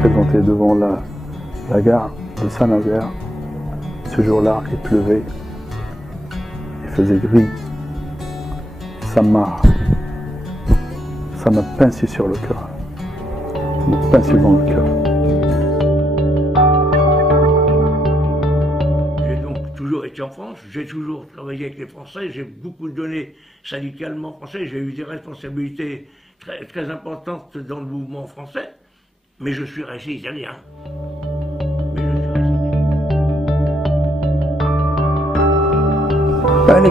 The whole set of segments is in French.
présenté devant la gare de Saint-Nazaire. Ce jour-là, il pleuvait, il faisait gris. Ça m'a pincé sur le cœur, ça m'a pincé dans le cœur. J'ai donc toujours été en France, j'ai toujours travaillé avec les Français, j'ai beaucoup donné syndicalement français, j'ai eu des responsabilités très, très importantes dans le mouvement français, mais je suis resté italien. Les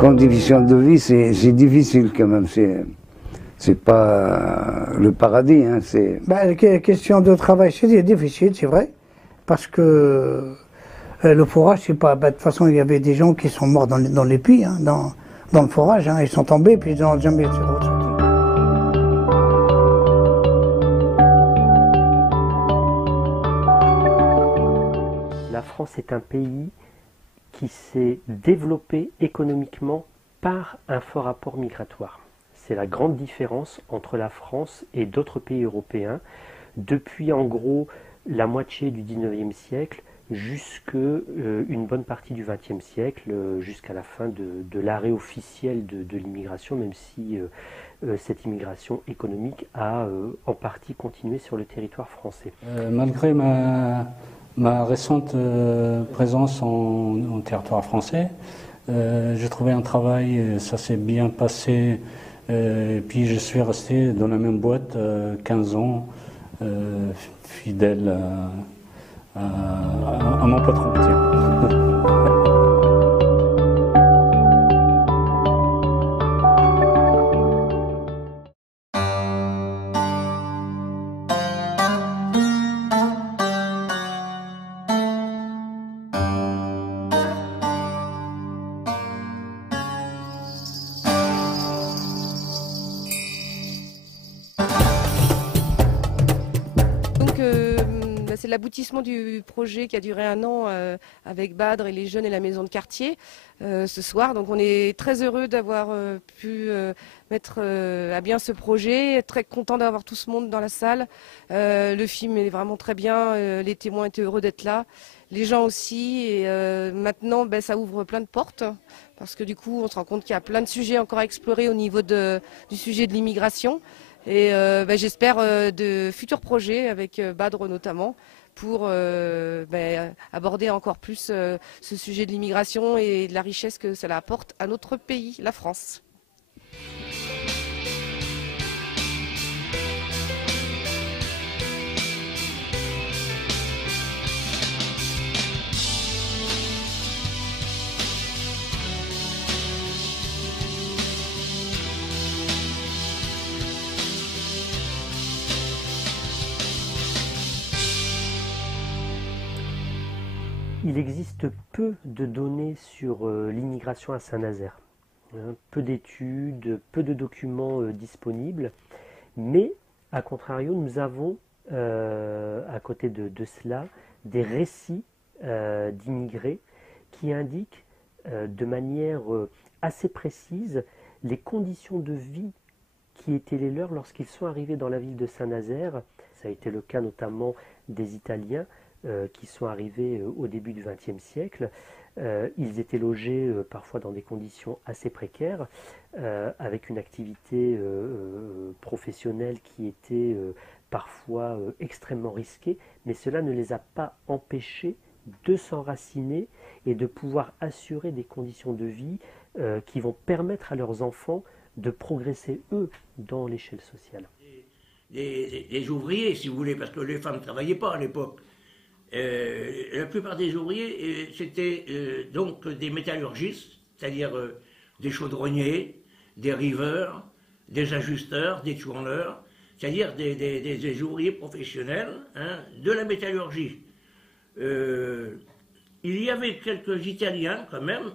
conditions de vie, c'est difficile quand même. C'est pas le paradis. Hein, la question de travail, c'est difficile, c'est vrai. Parce que le forage, c'est pas. De toute façon, il y avait des gens qui sont morts dans les puits, hein, dans le forage. Hein, ils sont tombés, puis ils n'ont jamais été ressortis. La France est un pays qui s'est développé économiquement par un fort apport migratoire. C'est la grande différence entre la France et d'autres pays européens depuis en gros la moitié du 19e siècle jusqu'à une bonne partie du 20e siècle, jusqu'à la fin de l'arrêt officiel de l'immigration, même si cette immigration économique a en partie continué sur le territoire français. Malgré ma récente présence en territoire français, j'ai trouvé un travail, ça s'est bien passé, et puis je suis resté dans la même boîte 15 ans, fidèle à mon patron. C'est l'aboutissement du projet qui a duré 1 an avec Badr et les jeunes et la maison de quartier ce soir. Donc on est très heureux d'avoir pu mettre à bien ce projet, très content d'avoir tout ce monde dans la salle. Le film est vraiment très bien, les témoins étaient heureux d'être là, les gens aussi. Et maintenant ça ouvre plein de portes parce que du coup on se rend compte qu'il y a plein de sujets encore à explorer au niveau du sujet de l'immigration. Et j'espère de futurs projets avec Badr notamment pour aborder encore plus ce sujet de l'immigration et de la richesse que cela apporte à notre pays, la France. Il existe peu de données sur l'immigration à Saint-Nazaire, peu d'études, peu de documents disponibles, mais à contrario, nous avons à côté de cela des récits d'immigrés qui indiquent de manière assez précise les conditions de vie qui étaient les leurs lorsqu'ils sont arrivés dans la ville de Saint-Nazaire. Ça a été le cas notamment des Italiens qui sont arrivés au début du XXe siècle. Ils étaient logés parfois dans des conditions assez précaires, avec une activité professionnelle qui était parfois extrêmement risquée, mais cela ne les a pas empêchés de s'enraciner et de pouvoir assurer des conditions de vie qui vont permettre à leurs enfants de progresser, eux, dans l'échelle sociale. Des ouvriers, si vous voulez, parce que les femmes ne travaillaient pas à l'époque. La plupart des ouvriers, c'était donc des métallurgistes, c'est-à-dire des chaudronniers, des riveurs, des ajusteurs, des tourneurs, c'est-à-dire des ouvriers professionnels de la métallurgie. Il y avait quelques Italiens quand même,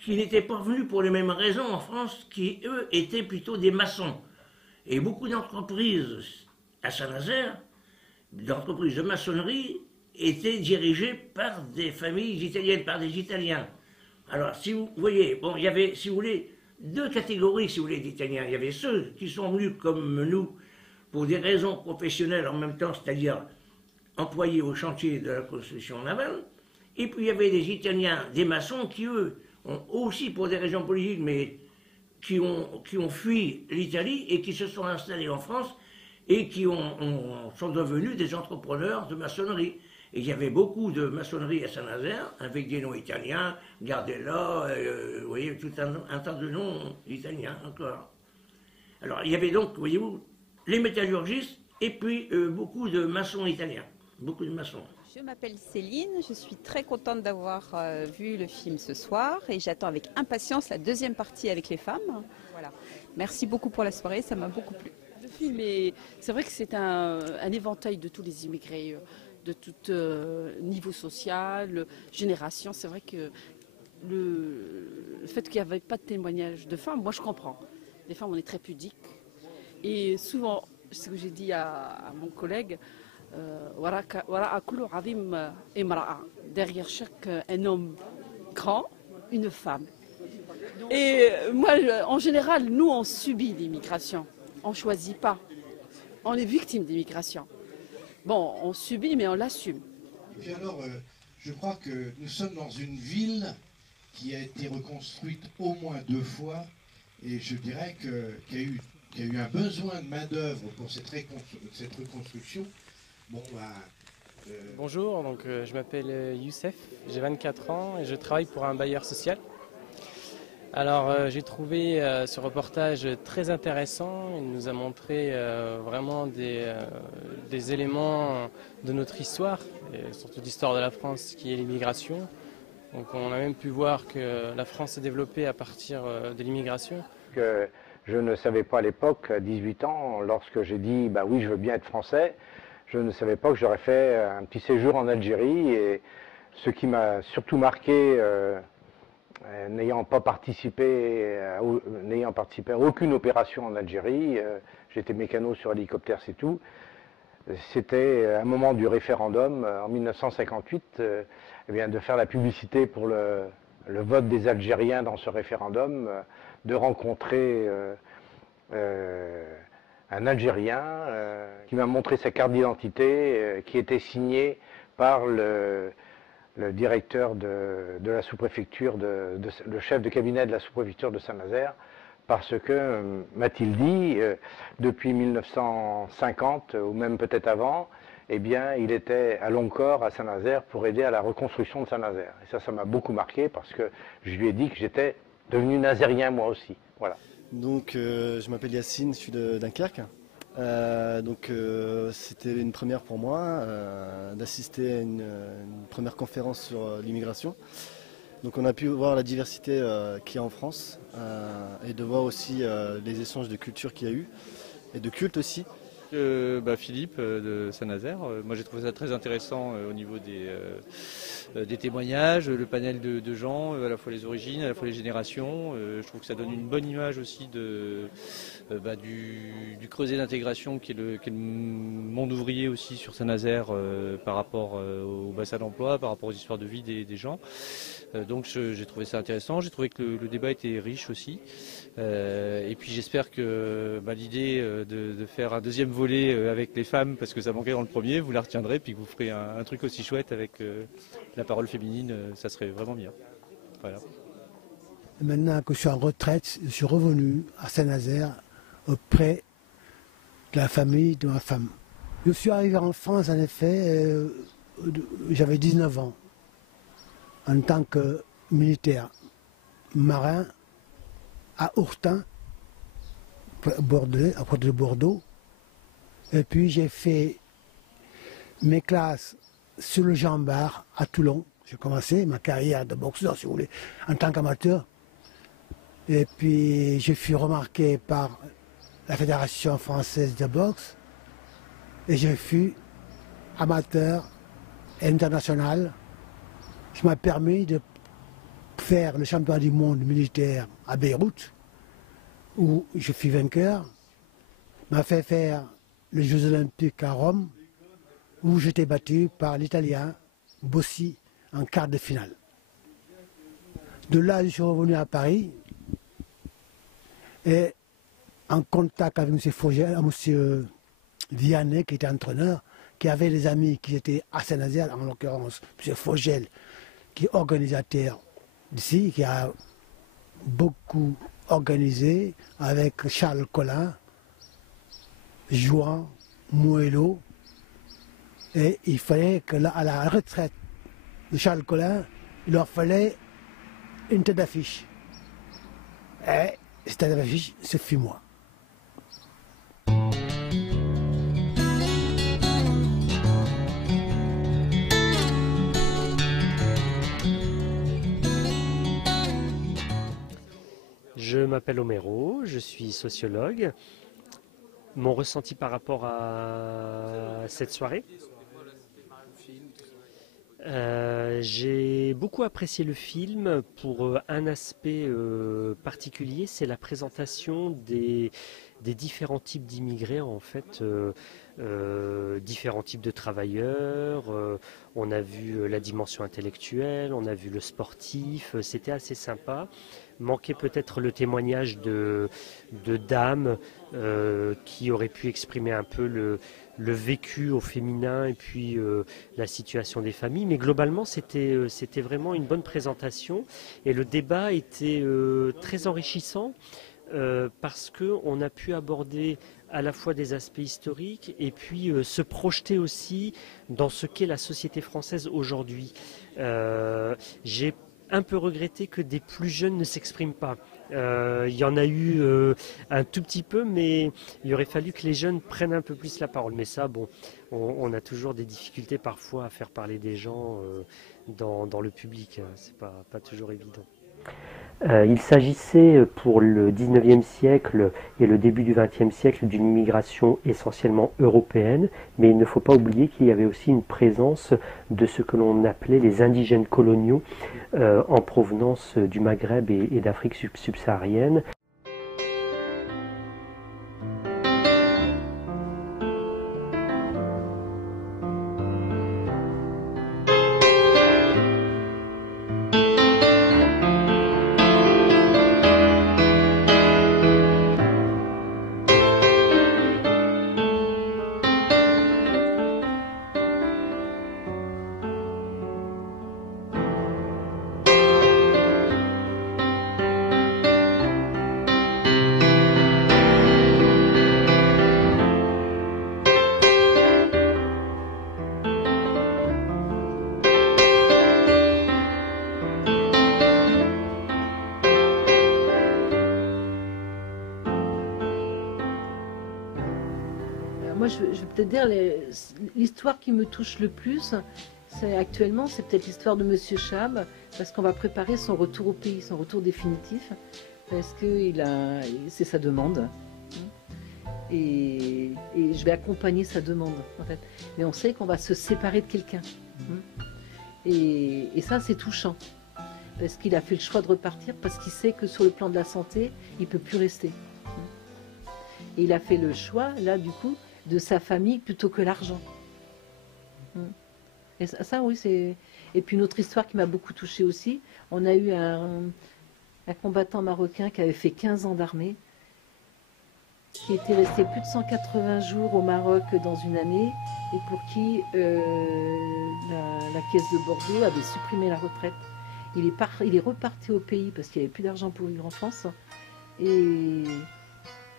qui n'étaient pas venus pour les mêmes raisons en France, qui eux étaient plutôt des maçons. Et beaucoup d'entreprises à Saint-Nazaire, d'entreprises de maçonnerie, étaient dirigées par des familles italiennes, par des Italiens. Alors, si vous voyez, bon, il y avait, si vous voulez, deux catégories, si vous voulez, d'Italiens. Il y avait ceux qui sont venus comme nous pour des raisons professionnelles en même temps, c'est-à-dire employés au chantier de la construction navale. Et puis il y avait des Italiens, des maçons, qui eux, ont aussi pour des raisons politiques, mais qui ont fui l'Italie et qui se sont installés en France et qui sont devenus des entrepreneurs de maçonnerie. Et il y avait beaucoup de maçonnerie à Saint-Nazaire, avec des noms italiens, Gardella, vous voyez, tout un tas de noms italiens encore. Alors il y avait donc, voyez-vous, les métallurgistes et puis beaucoup de maçons italiens, beaucoup de maçons. Je m'appelle Céline, je suis très contente d'avoir vu le film ce soir et j'attends avec impatience la deuxième partie avec les femmes. Voilà. Merci beaucoup pour la soirée, ça m'a beaucoup plu. Le film, c'est vrai que c'est un éventail de tous les immigrés, de tout niveau social, génération. C'est vrai que le fait qu'il n'y avait pas de témoignage de femmes, moi je comprends. Les femmes, on est très pudiques. Et souvent, ce que j'ai dit à mon collègue, derrière chaque un homme grand, une femme. Et moi, en général, nous, on subit l'immigration. On ne choisit pas. On est victime d'immigration. Bon, on subit, mais on l'assume. Et puis alors, je crois que nous sommes dans une ville qui a été reconstruite au moins 2 fois. Et je dirais qu'il y a eu un besoin de main-d'œuvre pour cette reconstruction. Bon, Bonjour, donc, je m'appelle Youssef, j'ai 24 ans et je travaille pour un bailleur social. Alors j'ai trouvé ce reportage très intéressant, il nous a montré vraiment des éléments de notre histoire, et surtout l'histoire de la France qui est l'immigration. Donc on a même pu voir que la France s'est développée à partir de l'immigration. Je ne savais pas à l'époque, à 18 ans, lorsque j'ai dit bah oui je veux bien être français, je ne savais pas que j'aurais fait un petit séjour en Algérie. Et ce qui m'a surtout marqué, n'ayant participé à aucune opération en Algérie, j'étais mécano sur hélicoptère, c'est tout. C'était un moment du référendum en 1958, eh bien, de faire la publicité pour le vote des Algériens dans ce référendum, de rencontrer un Algérien qui m'a montré sa carte d'identité qui était signée par le directeur de la sous-préfecture, le chef de cabinet de la sous-préfecture de Saint-Nazaire, parce que, m'a-t-il dit, depuis 1950, ou même peut-être avant, eh bien, il était à Longcor, à Saint-Nazaire, pour aider à la reconstruction de Saint-Nazaire. Et ça m'a beaucoup marqué, parce que je lui ai dit que j'étais devenu nazérien moi aussi. Voilà. Donc, je m'appelle Yacine, je suis de Dunkerque. C'était une première pour moi d'assister à une première conférence sur l'immigration. Donc on a pu voir la diversité qu'il y a en France et de voir aussi les échanges de culture qu'il y a eu et de culte aussi. Philippe de Saint-Nazaire, moi j'ai trouvé ça très intéressant au niveau des témoignages, le panel de gens, à la fois les origines, à la fois les générations. Je trouve que ça donne une bonne image aussi du creuset d'intégration qui est le monde ouvrier aussi sur Saint-Nazaire par rapport au bassin d'emploi, par rapport aux histoires de vie des gens. Donc j'ai trouvé ça intéressant, j'ai trouvé que le débat était riche aussi. Et puis j'espère que l'idée de faire un deuxième volet avec les femmes, parce que ça manquait dans le premier, vous la retiendrez, puis que vous ferez un truc aussi chouette avec la parole féminine, ça serait vraiment bien. Voilà. Maintenant que je suis en retraite, je suis revenu à Saint-Nazaire auprès de la famille de ma femme. Je suis arrivé en France en effet, j'avais 19 ans, en tant que militaire marin à Ourtin, à côté de Bordeaux. Et puis j'ai fait mes classes sur le Jean Bart à Toulon. J'ai commencé ma carrière de boxeur, si vous voulez, en tant qu'amateur. Et puis je fus remarqué par la Fédération française de boxe. Et je fus amateur et international. Je m'a permis de faire le championnat du monde militaire à Beyrouth, où je fus vainqueur. M'a fait faire les Jeux Olympiques à Rome, où j'étais battu par l'Italien Bossi en quart de finale. De là, je suis revenu à Paris et en contact avec M. Fogel, M. Vianney, qui était entraîneur, qui avait des amis qui étaient à Saint-Nazaire, en l'occurrence M. Fogel, qui est organisateur d'ici, qui a beaucoup organisé avec Charles Collin, Juan, Moello. Et il fallait que à la retraite de Charles Collin, il leur fallait une tête d'affiche. Et cette tête d'affiche, ce fut moi. Je m'appelle Homero, je suis sociologue. Mon ressenti par rapport à cette soirée, j'ai beaucoup apprécié le film pour un aspect particulier, c'est la présentation des différents types d'immigrés, en fait, différents types de travailleurs. On a vu la dimension intellectuelle, on a vu le sportif, c'était assez sympa. Manquait peut-être le témoignage de dames qui auraient pu exprimer un peu le vécu au féminin et puis la situation des familles. Mais globalement, c'était vraiment une bonne présentation et le débat était très enrichissant parce qu'on a pu aborder à la fois des aspects historiques et puis se projeter aussi dans ce qu'est la société française aujourd'hui. J'ai un peu regretté que des plus jeunes ne s'expriment pas. Il y en a eu un tout petit peu, mais il aurait fallu que les jeunes prennent un peu plus la parole. Mais ça, bon, on a toujours des difficultés parfois à faire parler des gens dans le public. C'est pas toujours évident. Il s'agissait pour le 19e siècle et le début du 20e siècle d'une immigration essentiellement européenne, mais il ne faut pas oublier qu'il y avait aussi une présence de ce que l'on appelait les indigènes coloniaux en provenance du Maghreb et d'Afrique subsaharienne. Moi, je vais peut-être dire l'histoire qui me touche le plus, actuellement, c'est peut-être l'histoire de Monsieur Chab, parce qu'on va préparer son retour au pays, son retour définitif, parce que c'est sa demande. Et je vais accompagner sa demande, en fait. Mais on sait qu'on va se séparer de quelqu'un. Et ça, c'est touchant. Parce qu'il a fait le choix de repartir, parce qu'il sait que sur le plan de la santé, il ne peut plus rester. Et il a fait le choix, là, du coup, de sa famille plutôt que l'argent. Et ça, oui, c'est... Et puis une autre histoire qui m'a beaucoup touchée aussi, on a eu un combattant marocain qui avait fait 15 ans d'armée, qui était resté plus de 180 jours au Maroc dans une année, et pour qui la caisse de Bordeaux avait supprimé la retraite. Il est reparti au pays parce qu'il n'y avait plus d'argent pour vivre en France, et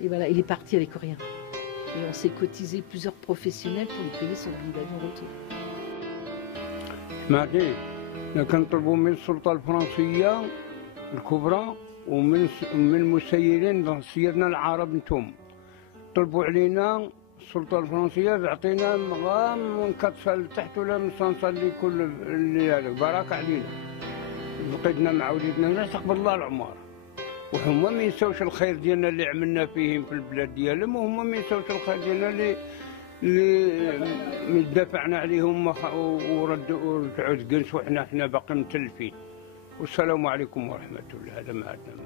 voilà, il est parti avec rien. Et on s'est cotisé plusieurs professionnels pour lui payer son billet d'avion retour. سمعتي؟ كنطلبوا من السلطة الفرنسية الكبرى ومن المسيرين سيرنا العرب نتوما طلبوا علينا السلطة الفرنسية تعطينا مغام ونكتسل لتحت ولا نصلي كل اللي هذا بركة علينا بقيتنا مع وليدنا لا تقبل الله العمر وهما ما ينساوش الخير ديالنا اللي عملنا فيهم في البلاد ديالهم وهما ما ينساوش الخير ديالنا اللي دافعنا عليهم ورجعوا تقنس وحنا باقي متلفين والسلام عليكم ورحمة الله. هذا ما عندنا.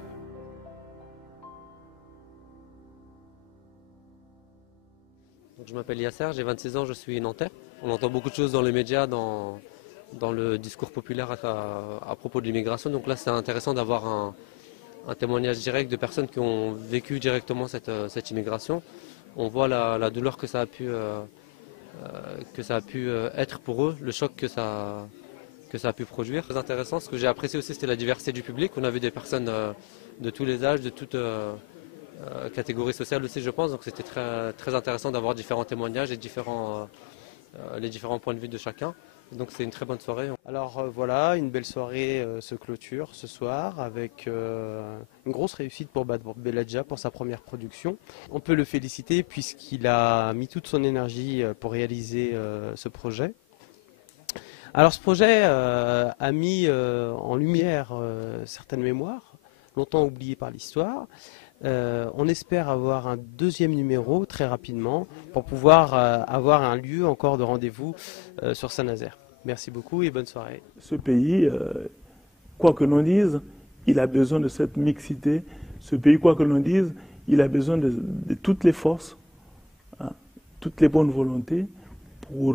Je m'appelle Yasser, j'ai 26 ans, je suis nantais. On entend beaucoup de choses dans les médias, dans le discours populaire à propos de l'immigration. Donc là, c'est intéressant d'avoir un témoignage direct de personnes qui ont vécu directement cette immigration. on voit la douleur que ça a pu être pour eux, le choc que ça a pu produire. Très intéressant, ce que j'ai apprécié aussi, c'était la diversité du public. On a vu des personnes de tous les âges, de toutes catégories sociales aussi, je pense. Donc c'était très, très intéressant d'avoir différents témoignages et les différents points de vue de chacun. Donc c'est une très bonne soirée. Alors voilà, une belle soirée se clôture ce soir avec une grosse réussite pour Bad Beladja pour sa première production. On peut le féliciter puisqu'il a mis toute son énergie pour réaliser ce projet. Alors ce projet a mis en lumière certaines mémoires, longtemps oubliées par l'histoire. On espère avoir un deuxième numéro très rapidement pour pouvoir avoir un lieu encore de rendez-vous sur Saint-Nazaire. Merci beaucoup et bonne soirée. Ce pays, quoi que l'on dise, il a besoin de cette mixité. Ce pays, quoi que l'on dise, il a besoin de toutes les forces, hein, toutes les bonnes volontés pour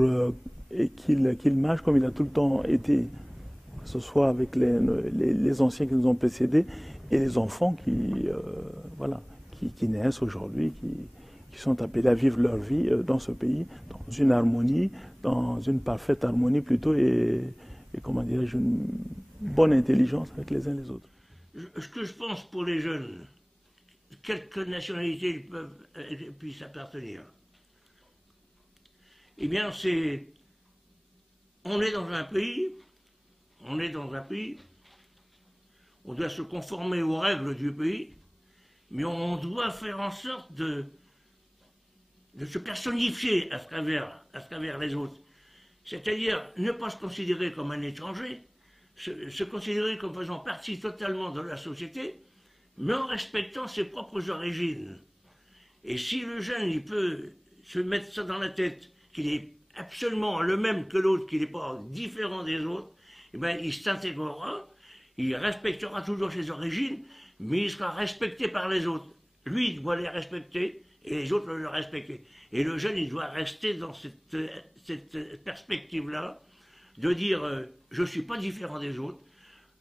qu'il marche comme il a tout le temps été, que ce soit avec les anciens qui nous ont précédés et les enfants qui naissent aujourd'hui, qui sont appelés à vivre leur vie dans ce pays, dans une harmonie, dans une parfaite harmonie plutôt, et comment dirais-je, une bonne intelligence avec les uns les autres. Ce que je pense pour les jeunes, quelque nationalité ils puissent appartenir, eh bien c'est... On est dans un pays, on doit se conformer aux règles du pays, mais on doit faire en sorte de se personnifier à travers les autres. C'est-à-dire ne pas se considérer comme un étranger, se considérer comme faisant partie totalement de la société, mais en respectant ses propres origines. Et si le jeune, il peut se mettre ça dans la tête, qu'il est absolument le même que l'autre, qu'il n'est pas différent des autres, eh bien, il s'intégrera, il respectera toujours ses origines, mais il sera respecté par les autres. Lui, il doit les respecter, et les autres le respecter. Et le jeune, il doit rester dans cette perspective-là, de dire je ne suis pas différent des autres,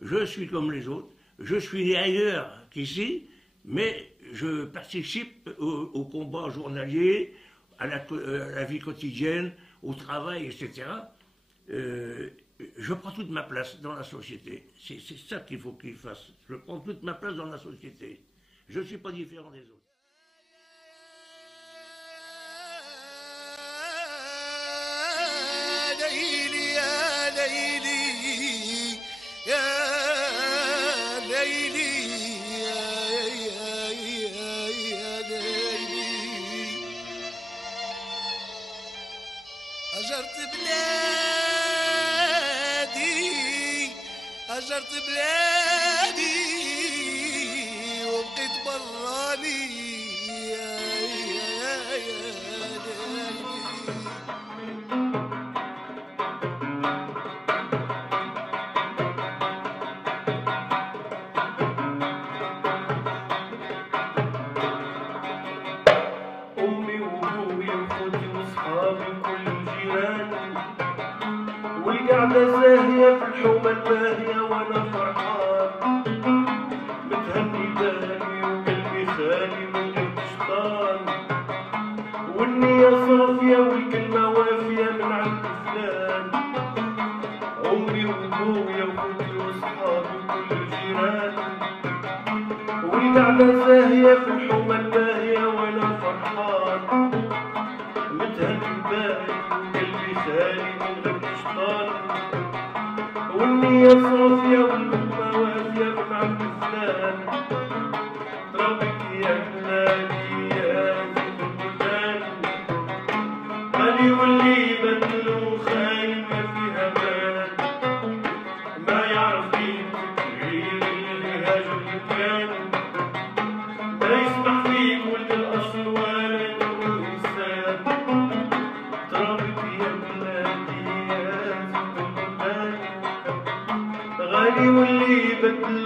je suis comme les autres, je suis né ailleurs qu'ici, mais je participe au combat journalier, à la vie quotidienne, au travail, etc. Je prends toute ma place dans la société. C'est ça qu'il faut qu'il fasse. Je prends toute ma place dans la société. Je ne suis pas différent des autres. هجرت بلادي وبقيت براني أمي وأبوي وأخوتي وأصحابي وكل الجيران والقعدة زاهية في الحومة الباهية وأنا فرحان متهني بالي وقلبي خالي من غير شيطان والنية صافية والكلمة وافية من عند فلان أمي وأبويا وأخوتي وأصحابي وكل الجيران والقعدة زاهية في الحومة الباهية وأنا فرحان متهني بالي وقلبي خالي من غير شيطان والنية صافية واللقمة وافية من عند فلان ربك يا بلادي يا زيت البلدان مالي واللي بدل وخاين ما فيها بال ما يعرف قيمتك غير اللي هاجر المكان ما يسمح فيك ولد الأصل ولا يضر الإنسان ترابك يا بلادي يا زيت البلدان غالي واللي بدل